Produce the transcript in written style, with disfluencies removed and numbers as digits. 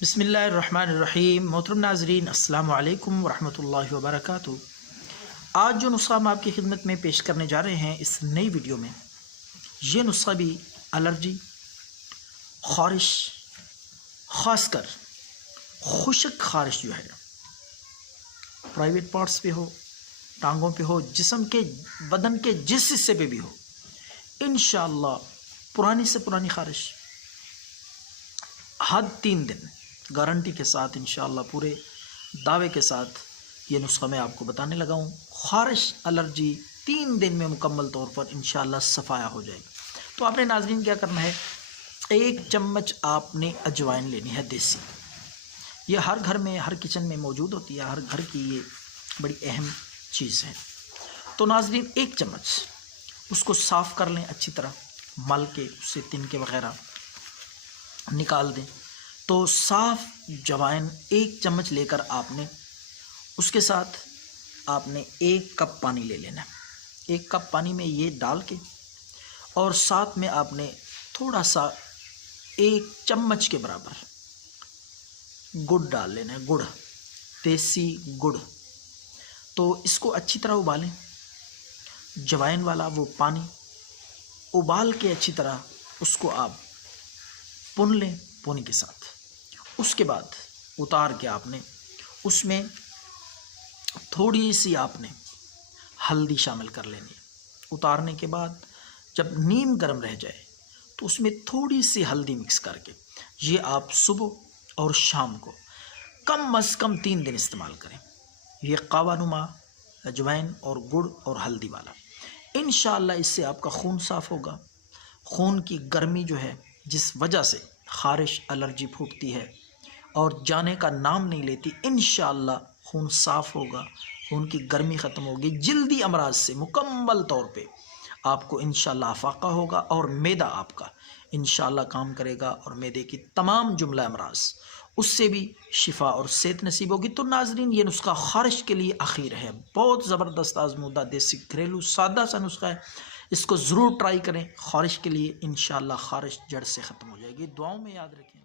بسم اللہ الرحمن الرحیم۔ محترم ناظرین، السلام علیکم ورحمۃ اللہ وبرکاتہ۔ آج جو نسخہ ہم آپ کی خدمت میں پیش کرنے جا رہے ہیں اس نئی ویڈیو میں، یہ نسخہ بھی الرجی، خارش، خاص کر خشک خارش جو ہے پرائیویٹ پارٹس پہ ہو، ٹانگوں پہ ہو، جسم کے بدن کے جس حصے پہ بھی ہو، انشاءاللہ پرانی سے پرانی خارش حد 3 دن گارنٹی کے ساتھ، انشاءاللہ پورے دعوے کے ساتھ یہ نسخہ میں آپ کو بتانے لگا ہوں۔ خارش الرجی 3 دن میں مکمل طور پر انشاءاللہ صفایا ہو جائے گی۔ تو آپ نے ناظرین کیا کرنا ہے، 1 چمچ آپ نے اجوائن لینی ہے دیسی۔ یہ ہر گھر میں، ہر کچن میں موجود ہوتی ہے، ہر گھر کی یہ بڑی اہم چیز ہے۔ تو ناظرین 1 چمچ اس کو صاف کر لیں، اچھی طرح مل کے اس سے تنکے وغیرہ نکال دیں۔ تو صاف جوائن 1 چمچ لے کر آپ نے اس کے ساتھ آپ نے 1 کپ پانی لے لینا ہے۔ 1 کپ پانی میں یہ ڈال کے اور ساتھ میں آپ نے تھوڑا سا 1 چمچ کے برابر گڑ ڈال لینا ہے، گڑ، دیسی گڑ۔ تو اس کو اچھی طرح ابالیں، جوائن والا وہ پانی ابال کے اچھی طرح اس کو آپ پن لیں پونی کے ساتھ۔ اس کے بعد اتار کے آپ نے اس میں تھوڑی سی آپ نے ہلدی شامل کر لینی ہے۔ اتارنے کے بعد جب نیم گرم رہ جائے تو اس میں تھوڑی سی ہلدی مکس کر کے یہ آپ صبح اور شام کو کم از کم 3 دن استعمال کریں۔ یہ قہوہ نما اجوائن اور گڑ اور ہلدی والا، انشاءاللہ اس سے آپ کا خون صاف ہوگا۔ خون کی گرمی جو ہے، جس وجہ سے خارش الرجی پھوٹتی ہے اور جانے کا نام نہیں لیتی، انشاءاللہ خون صاف ہوگا، خون کی گرمی ختم ہوگی، جلدی امراض سے مکمل طور پہ آپ کو انشاءاللہ افاقہ ہوگا اور معدہ آپ کا انشاءاللہ کام کرے گا اور معدے کی تمام جملہ امراض اس سے بھی شفا اور صحت نصیب ہوگی۔ تو ناظرین یہ نسخہ خارش کے لیے اخیر ہے، بہت زبردست آزمودہ دیسی گھریلو سادہ سا نسخہ ہے، اس کو ضرور ٹرائی کریں۔ خارش کے لیے انشاءاللہ خارش جڑ سے ختم ہو جائے گی۔ دعاؤں میں یاد رکھیں۔